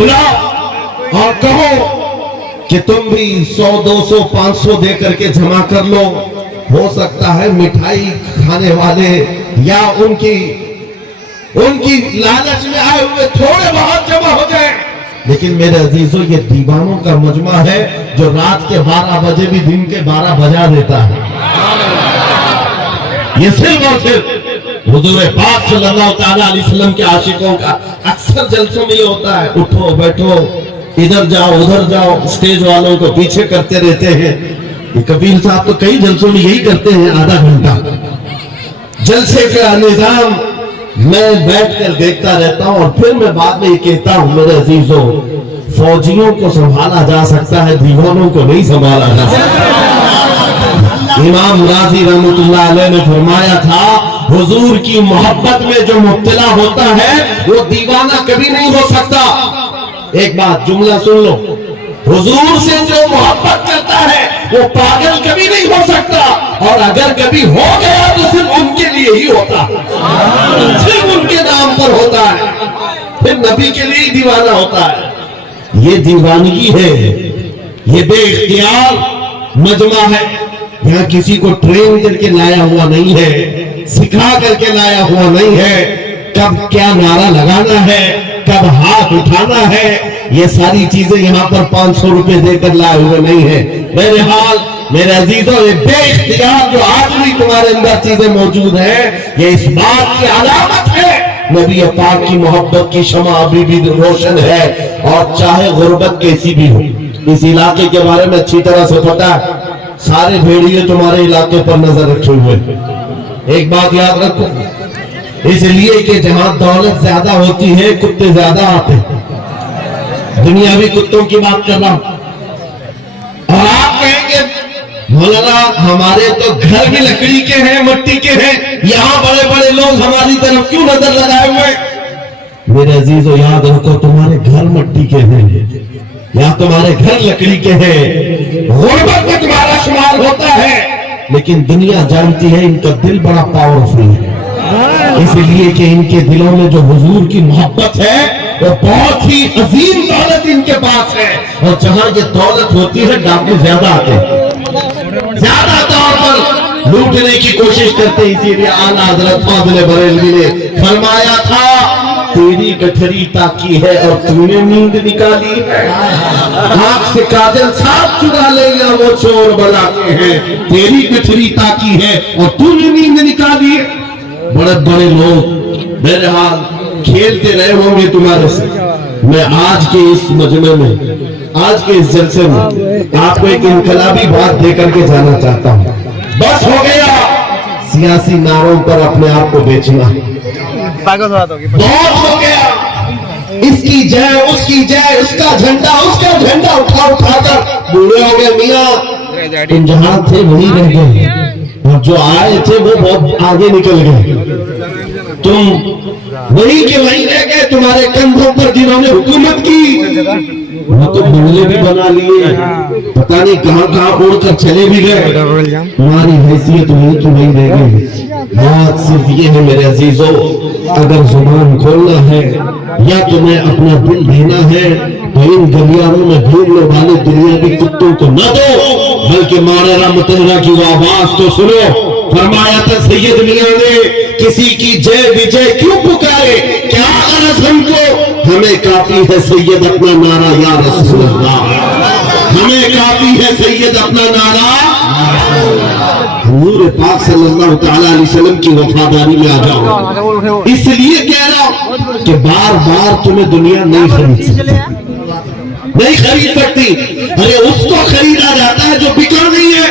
बुलाओ और कहो कि तुम भी 100, 200, 500 दे करके जमा कर लो। हो सकता है मिठाई खाने वाले या उनकी लालच में आए हुए थोड़े बहुत जमा हो जाए, लेकिन मेरे अजीजों ये दीवानों का मजमा है जो रात के 12 बजे भी दिन के 12 बजा देता है। ये सिर्फ और सिर्फ हुजूर पाक सल्लल्लाहु तआला अलैहि वसल्लम के आशिकों का अक्सर जलसों में ये होता है, उठो बैठो इधर जाओ उधर जाओ, स्टेज वालों को पीछे करते रहते हैं। ये कबीर साहब तो कई जलसों में यही करते हैं, आधा घंटा जलसे का निजाम मैं बैठकर देखता रहता हूं और फिर मैं बाद में ये कहता हूं मेरे अजीजों, फौजियों को संभाला जा सकता है, दीवानों को नहीं संभाला जा सकता। इमाम राजी रहमतुल्लाह अलैह ने फरमाया था, हुजूर की मोहब्बत में जो मुब्तला होता है वो दीवाना कभी नहीं हो सकता। एक बात जुमला सुन लो, हुजूर से जो मोहब्बत करता है वो पागल कभी नहीं हो सकता, और अगर कभी हो गया तो सिर्फ उनके लिए ही होता, सिर्फ उनके नाम पर होता है, फिर नबी के लिए ही दीवाना होता है। ये दीवानगी है, ये बेइख्तियार मजमा है। यहाँ किसी को ट्रेन करके लाया हुआ नहीं है, सिखा करके लाया हुआ नहीं है, कब क्या नारा लगाना है, कब हाथ उठाना है, ये सारी चीजें यहाँ पर 500 रुपए देकर लाए हुए नहीं है। मेरे हाल मेरे अजीजों, ये बेइख्तियार जो आज भी तुम्हारे अंदर चीजें मौजूद हैं, ये इस बात की अलामत है नबी पाक की मोहब्बत की शमा अभी भी रोशन है, और चाहे गुर्बत कैसी भी हो। इस इलाके के बारे में अच्छी तरह से पता है, सारे भेड़िए तुम्हारे इलाके पर नजर रखे हुए। एक बात याद रखो, इसलिए कि जहां दौलत ज्यादा होती है कुत्ते ज्यादा आते हैं। दुनियावी कुत्तों की बात कर रहा हूं। और आप कहेंगे मौलाना हमारे तो घर भी लकड़ी के हैं, मिट्टी के हैं, यहाँ बड़े बड़े लोग हमारी तरफ क्यों नजर लगाए हुए? मेरे अजीजों याद रखो, तुम्हारे घर मिट्टी के हैं या तुम्हारे घर लकड़ी के हैं, गुर्बत में तुम्हारा शुमार होता है, लेकिन दुनिया जानती है इनका दिल बड़ा पावरफुल है, इसलिए कि इनके दिलों में जो हुजूर की मोहब्बत है वो बहुत ही अजीम दौलत इनके पास है। और जहां ये दौलत होती है डाकू ज्यादा आते हैं, ज्यादा तौर पर लूटने की कोशिश करते हैं। इसीलिए आला हजरत फाज़िल बरेलवी ने फरमाया था, तेरी गठरी ताकी है और तूने नींद निकाली है, आंख से काजल साफ चुरा लेगा वो चोर बनाते हैं, तेरी गठरी ताकी है और तूने नींद निकाली है। बड़े बड़े लोग मेरे हाल खेलते रहे होंगे तुम्हारे से। मैं आज के इस मजमे में, आज के इस जलसे में आपको एक इनकलाबी बात देकर के जाना चाहता हूँ। बस हो गया सियासी नारों पर अपने आप को बेचना, बहुत हो गया। इसकी जय उसकी जय, उसका झंडा उठा उठाकर बूढ़े हो गए। मियां तुम जहां थे वहीं रह गए, और जो आए थे वो बहुत आगे निकल गए, तुम वहीं के वहीं रह गए। तुम्हारे कंधों पर जिन्होंने हुकूमत की वो तो बंगले भी बना लिए, पता नहीं कहां कहां उड़कर चले भी गए, तुम्हारी हैसियत वहीं की वहीं रह गई। बात सिर्फ ये है मेरे अजीजों, अगर जुबान खोलना है या तुम्हें अपना दिल देना है तो इन गलियारों में घूमने वाले दुनियावी कुत्तों को न दो, बल्कि मारेरा मुतहरा की वो आवाज तो सुनो। फरमाया था सैयद मियां ने, किसी की जय विजय क्यों पुकारे, क्या गरज हमको, हमें काफी है सैयद अपना नारा या रसूल अल्लाह, हमें काफी है सैयद अपना नारा। हुजूर पाक सल्लल्लाहु तआला अलैहि वसल्लम की वफादारी में आ जाओ। इसलिए कह रहा हूं कि बार बार तुम्हें दुनिया नहीं खरीद सकती। अरे उसको खरीदा जाता है जो बिका नहीं है,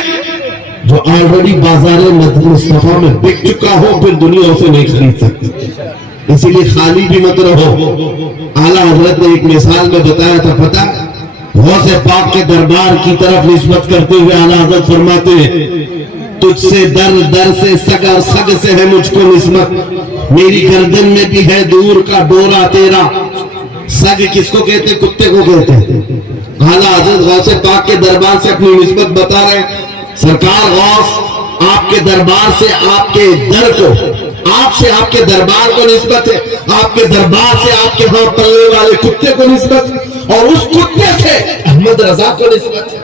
जो ऑलरेडी बाजार मुस्तफा में बिक चुका हो, फिर दुनिया उसे नहीं खरीद सकती। इसीलिए खाली भी मत रहो। आला हजरत ने एक मिसाल में बताया था, पता गौसे पाक के दरबार की तरफ निस्बत करते हुए आला हजरत फरमाते हैं, तुझसे दर दर से सगा सग से है मुझको निस्बत, मेरी गर्दन में भी है दूर का डोरा तेरा। सग किसको कहते? कुत्ते को कहते हैं। आला हजरत गौसे पाक के दरबार से अपनी निस्बत बता रहे, सरकार गौस आपके दरबार से आपके दर को آپ سے آپ کے دربار کو نسبت ہے، آپ کے دربار سے آپ کے ہاں پلنے والے کتے کو نسبت ہے، اور اس کتے سے احمد رضا کو نسبت ہے۔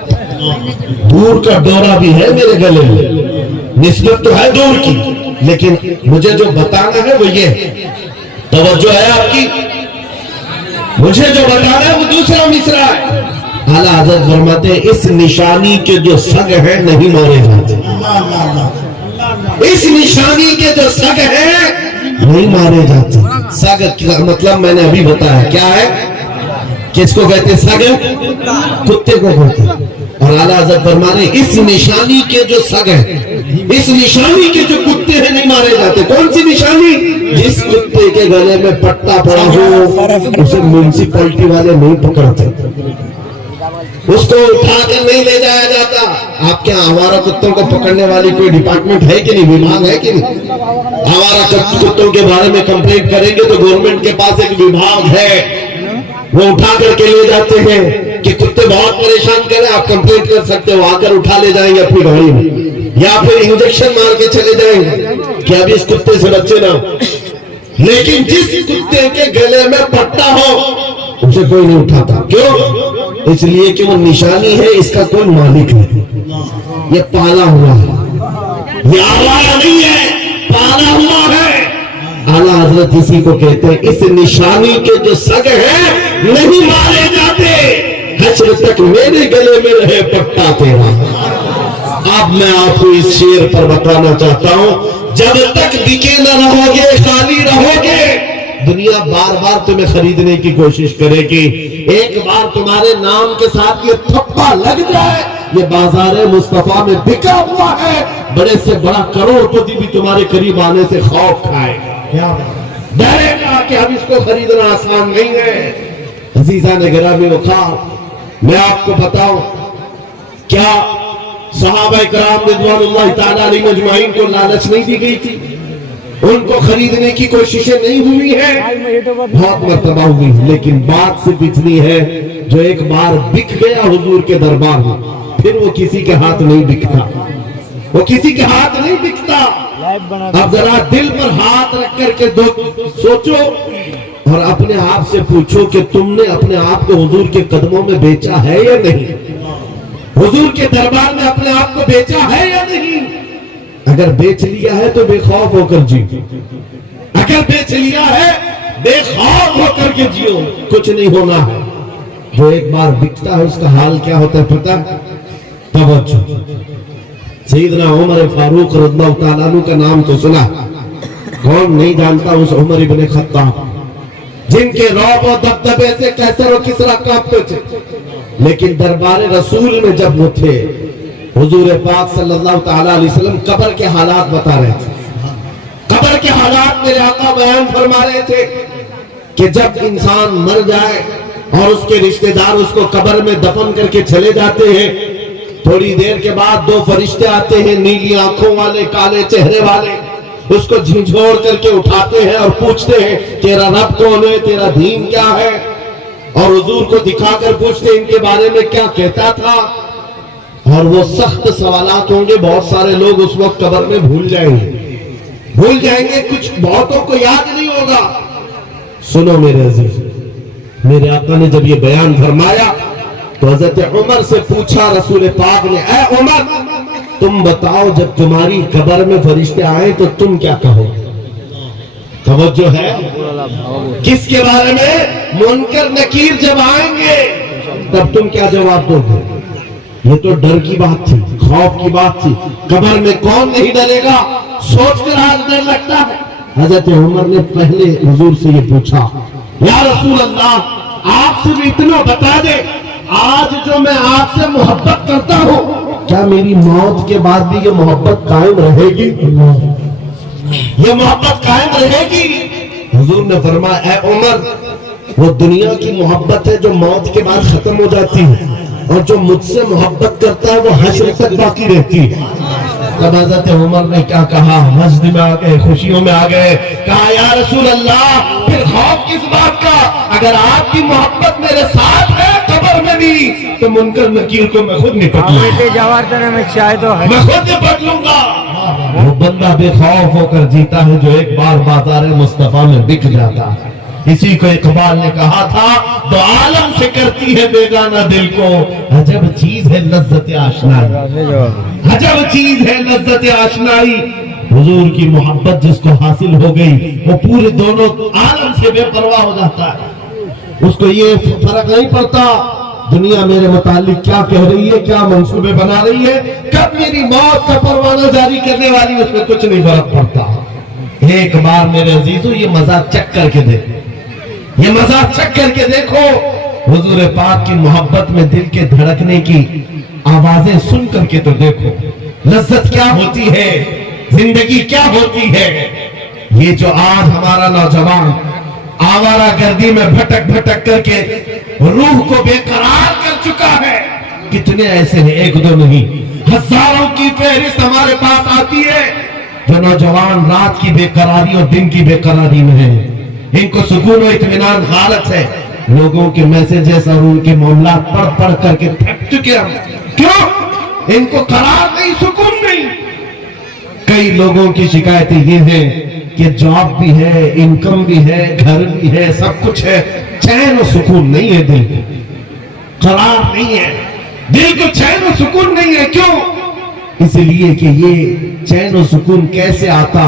دور کا ڈورا بھی ہے میرے گلے میں، نسبت تو ہے دور کی، لیکن مجھے جو بتانا ہے وہ یہ ہے، توجہ ہے آپ کی، مجھے جو بتانا ہے وہ دوسرا مصرع ہے۔ اعلیٰ حضرت فرماتے ہیں اس نشانی کے جو سگ ہیں نہیں مارے جاتے، اس نشانی کے جو سگ ہیں نہیں مارے جاتے۔ سگ کا مطلب میں نے ابھی بتایا کیا ہے، کس کو کہتے ہیں سگ؟ کتے کو کہتے ہیں۔ اور اعلیٰ حضرت فرما رہے ہیں اس نشانی کے جو سگ ہیں، اس نشانی کے جو کتے ہیں نہیں مارے جاتے۔ کون سی نشانی؟ جس کتے کے گلے میں پٹا پڑا ہو اسے میونسپلٹی والے نہیں پکڑتے، اس کو اٹھا کر نہیں لے جایا جاتا۔ آپ کے آوارہ کتوں کو پکڑنے والی کوئی ڈپارٹمنٹ ہے کہ نہیں، وبھاگ ہے کہ نہیں؟ آوارہ کتوں کے بارے میں کمپلینٹ کریں گے تو گورنمنٹ کے پاس ایک وبھاگ ہے، وہ اٹھا کر کے لے جاتے ہیں کہ کتے بہت پریشان کریں، آپ کمپلینٹ کر سکتے ہو، آ کر اٹھا لے جائیں گے اپنی گاڑی میں، یا پھر انجیکشن مار کے چلے جائیں گے کہ ابھی اس کتے سے بچے نہ ہو۔ لیکن جس کتے کے گلے میں پٹا ہو اسے کوئی نہیں اٹھاتا، کیوں؟ اس لیے کہ وہ نشانی ہے، اس کا کوئی مالک نہیں، یہ پالا ہوا ہے، یہ آوارہ نہیں ہے، پالا ہوا ہے۔ اعلیٰ حضرت اسی کو کہتے ہیں اس نشانی کے جو سگ ہیں نہیں مارے جاتے، حشر تک میرے گلے میں رہے پٹا تیرا۔ اب میں آپ کو اس شعر پر بتانا چاہتا ہوں، جب تک بکے نہ رہو گے، خالی رہو گے، دنیا بار بار تمہیں خریدنے کی کوشش کرے گی۔ ایک بار تمہارے نام کے ساتھ یہ تھپا لگ جائے، یہ بازار مصطفیٰ میں بکا ہوا ہے، بڑے سے بڑا کروڑ پتی بھی تمہارے قریب آنے سے خوف کھائے گا، ڈرے گا کہ اب اس کو خریدنا آسان نہیں ہے۔ عزیزان گرامی وقار، میں آپ کو بتاؤں، کیا صحابہ کرام رضوان اللہ تعالیٰ علیہ مجمعین کو لالچ نہیں دی گئی تھی؟ ان کو خریدنے کی کوششیں نہیں ہوئی ہیں؟ بہت مرتبہ ہوئی، لیکن بات صرف اتنی ہے جو ایک بار بک گیا حضور کے دربار میں پھر وہ کسی کے ہاتھ نہیں بکتا، وہ کسی کے ہاتھ نہیں بکتا۔ اب ذرا دل پر ہاتھ رکھ کر کے سوچو اور اپنے آپ سے پوچھو کہ تم نے اپنے آپ کو حضور کے قدموں میں بیچا ہے یا نہیں؟ حضور کے دربار میں اپنے آپ کو بیچا ہے یا نہیں؟ اگر بیچ لیا ہے تو بے خوف ہو کر جیو، اگر بیچ لیا ہے بے خوف ہو کر کے جیو، کچھ نہیں ہونا ہے۔ جو ایک بار بکتا ہے اس کا حال کیا ہوتا ہے پتہ؟ توجہ، سیدنا عمر فاروق رضی اللہ تعالیٰ عنہ کا نام تو سنا، کون نہیں جانتا اس عمر ابن خطاب جن کے رعب و دبدبے سے قیصر و کسریٰ کانپتے تھے، لیکن دربار رسول میں جب وہ تھے، حضور پاک صلی اللہ تعالیٰ علیہ وسلم قبر کے حالات بتا رہے تھے۔ قبر کے حالات میرے آقا بیان فرما رہے تھے کہ جب انسان مر جائے اور اس کے رشتہ دار اس کو قبر میں دفن کر کے چلے جاتے ہیں، تھوڑی دیر کے بعد دو فرشتے آتے ہیں، نیلی آنکھوں والے، کالے چہرے والے، اس کو جھنجھوڑ کر کے اٹھاتے ہیں اور پوچھتے ہیں تیرا رب کون ہے، تیرا دین کیا ہے، اور حضور کو دکھا کر پوچھتے ہیں ان کے بارے میں کیا کہتا تھا۔ اور وہ سخت سوالات ہوں گے، بہت سارے لوگ اس وقت قبر میں بھول جائیں گے، کچھ بہتوں کو یاد نہیں ہوگا۔ سنو میرے عزیز، میرے آقا نے جب یہ بیان فرمایا تو حضرت عمر سے پوچھا رسول پاک نے، اے عمر تم بتاؤ جب تمہاری قبر میں فرشتے آئے تو تم کیا کہو؟ توجہ ہے، کس کے بارے میں؟ منکر نکیر جب آئیں گے تب تم کیا جواب دو گے؟ یہ تو ڈر کی بات تھی، خوف کی بات تھی، قبر میں کون نہیں ڈرے گا، سوچ کر آج ڈر لگتا ہے۔ حضرت عمر نے پہلے حضور سے یہ پوچھا، یا رسول اللہ آپ سے بھی اتنا بتا دے، آج جو میں آپ سے محبت کرتا ہوں کیا میری موت کے بعد بھی یہ محبت قائم رہے گی؟ یہ محبت قائم رہے گی؟ حضور نے فرمایا، اے عمر وہ دنیا کی محبت ہے جو موت کے بعد ختم ہو جاتی ہے، اور جو مجھ سے محبت کرتا ہے وہ حشر تک باقی رہتی ہے۔ تب حضرت عمر نے کیا کہا، مسجد میں آ گئے، خوشیوں میں آ گئے، کہا یا رسول اللہ پھر خوف کس بات کا، اگر آپ کی محبت میرے ساتھ ہے قبر میں بھی تو منکر نکیر کو میں خود نپٹ لوں گا، میں خود نپٹ لوں گا۔ वो बंदा बेखौफ होकर जीता है जो एक बार बाजार मुस्तफा में बिक जाता है। इसी को इकबाल ने कहा था, दो आलम से करती है बेगाना दिल को, अजब चीज है लज्जत आशनाई, अजब चीज है लज्जत आशनाई। हुजूर की मोहब्बत जिसको हासिल हो गई वो पूरे दोनों आलम से बेपरवाह हो जाता है। उसको ये फर्क नहीं पड़ता दुनिया मेरे मुतालिक क्या कह रही है, क्या मंसूबे बना रही है, कब मेरी मौत का परवाना जारी करने वाली, उसमें कुछ नहीं फर्क पड़ता। एक बार मेरे अजीजों ये मजाक चेक करके देखो, ये मजाक चेक करके देखो। हुजूर पाक की मोहब्बत में दिल के धड़कने की आवाजें सुन करके तो देखो, लज्जत क्या होती है, जिंदगी क्या होती है। ये जो आज हमारा नौजवान आवारा गर्दी में भटक भटक करके रूह को बेकरार कर चुका है, कितने ऐसे हैं, एक दो नहीं, हजारों की फहरिस्त हमारे पास आती है जो नौजवान रात की बेकरारी और दिन की बेकरारी में है। इनको सुकून और इत्मीनान हालत है। लोगों के मैसेजेस और उनके मामला पढ़ पढ़ करके थक चुके हम। क्यों? इनको करार नहीं, सुकून नहीं। कई लोगों की शिकायतें ये है कि जॉब भी है, इनकम भी है, घर भी है, सब कुछ है, चैन और सुकून नहीं है, दिल को करार नहीं है, दिल को चैन और सुकून नहीं है। क्यों? इसलिए कि ये चैन और सुकून कैसे आता,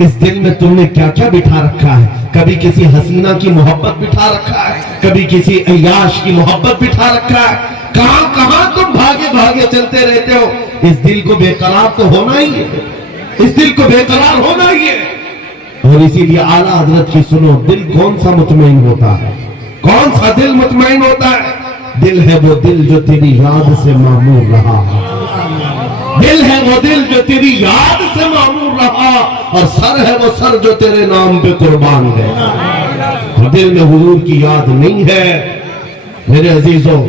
इस दिल में तुमने क्या क्या बिठा रखा है। कभी किसी हसीना की मोहब्बत बिठा रखा है, कभी किसी अय्याश की मोहब्बत बिठा रखा है, कहां कहां तुम भागे भागे चलते रहते हो। इस दिल को बेकरार तो होना ही है, इस दिल को बेकरार होना ही है। और इसीलिए आला हजरत की सुनो, दिल कौन सा मुतमईन होता है, कौन सा दिल मुतमईन होता है? दिल है वो दिल जो तेरी याद से मामूर रहा, दिल है वो दिल जो तेरी याद से मामूर रहा, और सर है वो सर जो तेरे नाम पे कुर्बान है। और दिल में हुजूर की याद नहीं है। मेरे अजीजों,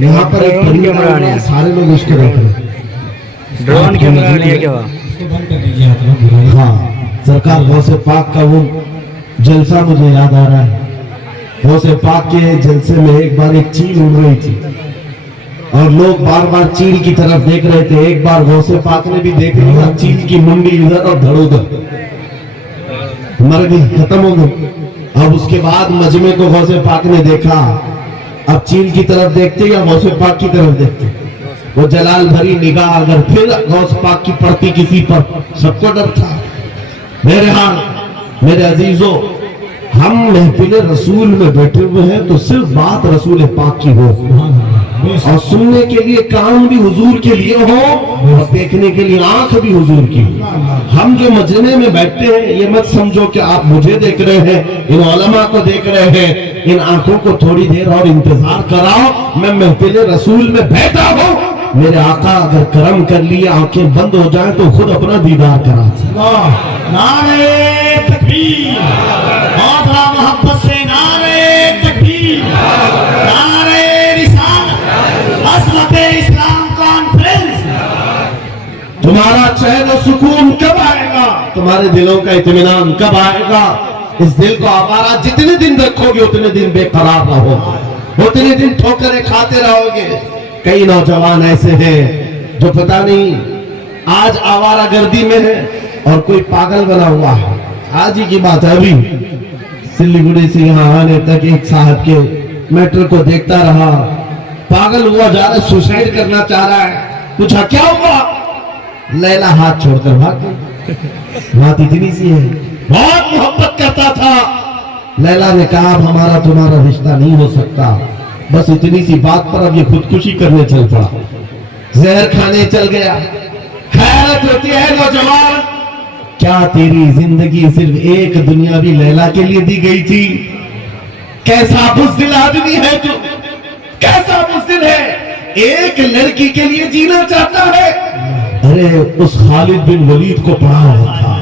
यहाँ पर एक परिंदा, सारे लोग इसको देख रहे हैं, ड्रोन कैमरा लिया क्या? हाँ, सरकार गौसे पाक का वो जलसा मुझे याद आ रहा है। गौसे पाक के जलसे में एक बार एक चील उड़ रही थी और लोग बार बार चील की तरफ देख रहे थे। एक बार गौसे पाक ने भी देख लिया, चील की मुंडी इधर और धड़ उधर, मर गई, खत्म हो गई। अब उसके बाद मजमे को गौसे पाक ने देखा, अब चील की तरफ देखते या गौसे पाक की तरफ देखते? वो जलाल भरी निगाह अगर फिर गौस पाक की पड़ती किसी पर, सबको डर था। मेरे हाल मेरे अजीजों, हम महफिल रसूल में बैठे हुए हैं तो सिर्फ बात रसूल पाक की हो, और सुनने के लिए कान भी हुजूर के लिए हो, और देखने के लिए आंख भी हुजूर की। हम जो मजमे में बैठते हैं ये मत समझो कि आप मुझे देख रहे हैं, इन उलमा को देख रहे हैं। इन आंखों को थोड़ी देर और इंतजार कराओ, मैं महफिल रसूल में बैठा हूं। मेरे आका अगर करम कर लिए, आंखें बंद हो जाएं तो खुद अपना दीदार कराते। नारे तकबीर, हौसला मोहब्बत से नारे तकबीर, नारे रिसालत, असलत इस्लाम कॉन्फ्रेंस। तुम्हारा चैन और सुकून कब आएगा, तुम्हारे दिलों का इत्मीनान कब आएगा? इस दिल को आवारा जितने दिन रखोगे उतने दिन बेकरार रहोगे, उतने दिन ठोकरें खाते रहोगे। कई नौजवान ऐसे हैं जो पता नहीं आज आवारा गर्दी में है और कोई पागल बना हुआ है। आज ही की बात है, अभी सिल्लीगुड़ी से यहाँ आने तक एक साहब के मैटर को देखता रहा, पागल हुआ जा रहा है, सुसाइड करना चाह रहा है। पूछा क्या हुआ? लैला हाथ छोड़कर भाग गई। बात इतनी सी है, बहुत मोहब्बत करता था। लैला ने कहा अब हमारा तुम्हारा रिश्ता नहीं हो सकता। बस इतनी सी बात पर अब ये खुदकुशी करने चल पड़ा, जहर खाने चल गया। हैरत होती है नौजवान, क्या तेरी जिंदगी सिर्फ एक दुनियावी लैला के लिए दी गई थी? कैसा बुज़दिल आदमी है तू, कैसा बुज़दिल है, एक लड़की के लिए जीना चाहता है। अरे उस खालिद बिन वलीद को पढ़ा होता,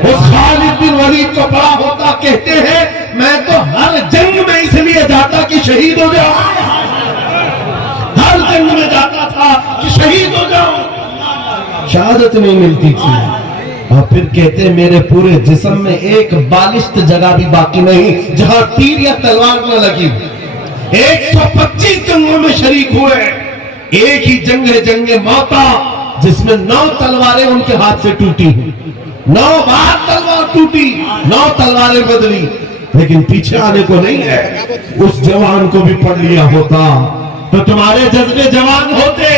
उस खालिद बिन वलीद को पढ़ा होता, कहते हैं मैं तो हर जंग में इसलिए जाता कि शहीद हो जाऊं, हर जंग में जाता था कि शहीद हो जाऊं। शहादत नहीं मिलती थी। और फिर कहते मेरे पूरे जिस्म में एक बालिश्त जगह भी बाकी नहीं जहां तीर या तलवार न लगी। 125 जंगों में शरीक हुए, एक ही जंग है जंगे मौता, جس میں 9 تلواریں ان کے ہاتھ سے ٹوٹی ہیں، 9 بار تلوار ٹوٹی، 9 تلواریں بدلی، لیکن پیچھے آنے کو نہیں ہے۔ اس جوان کو بھی پڑھ لیا ہوتا تو تمہارے جذبے جوان ہوتے۔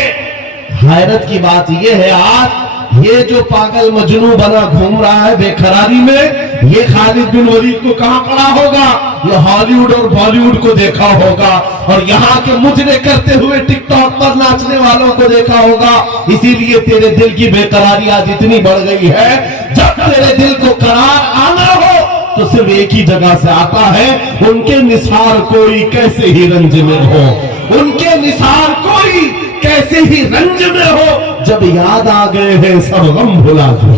حیرت کی بات یہ ہے، آج یہ جو پاگل مجنون بنا گھوم رہا ہے بے قراری میں، یہ خالد بن ولید کو کہاں پڑا ہوگا؟ یہ ہالی ووڈ اور بالی ووڈ کو دیکھا ہوگا، اور یہاں کے مجرے کرتے ہوئے ٹک ٹاک پر ناچنے والوں کو دیکھا ہوگا۔ اسی لیے تیرے دل کی بے قراری آج اتنی بڑھ گئی ہے۔ جب تیرے دل کو قرار آنا ہو تو صرف ایک ہی جگہ سے آتا ہے، ان کے نثار کوئی کیسے ہی رنج میں ہو، ان کے نثار کوئی کیسے ہی رنج میں ہو، جب یاد آ گئے ہیں سب غم بھلا دو۔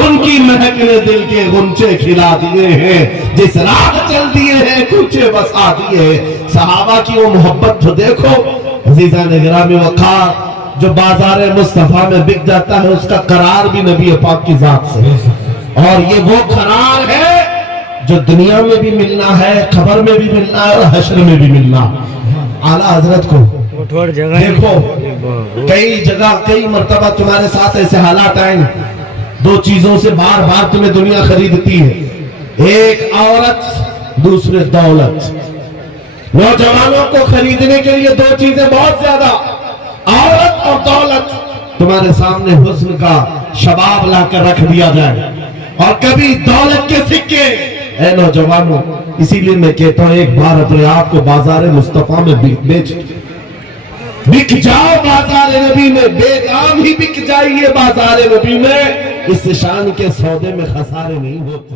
ان کی مہک نے دل کے غنچے کھلا دیے ہیں، جس راہ چل دیے ہیں کوچے بسا دیے ہیں۔ صحابہ کی وہ محبت تو دیکھو۔ عزیزان گرامی وقار، جو بازار مصطفیٰ میں بک جاتا ہے اس کا قرار بھی نبی پاک کی ذات سے، اور یہ وہ قرار ہے جو دنیا میں بھی ملنا ہے، قبر میں بھی ملنا ہے اور حشر میں بھی ملنا۔ اعلیٰ حضرت کو دیکھو، کئی جگہ کئی مرتبہ تمہارے ساتھ ایسے حالات آئیں، 2 چیزوں سے بار بار تمہیں دنیا خریدتی ہے، ایک عورت، دوسرے دولت۔ نوجوانوں کو خریدنے کے لیے 2 چیزیں بہت زیادہ، عورت اور دولت۔ تمہارے سامنے حسن کا شباب لا کر رکھ دیا جائے اور کبھی دولت کے سکے۔ اے نوجوانوں، اسی لیے میں کہتا ہوں ایک بار اپنے آپ کو بازار مصطفیٰ میں بیچ بک جاؤ، بازار نبی میں بے دام ہی بک جائیے بازار نبی میں، اس شان کے سودے میں خسارے نہیں ہوتے۔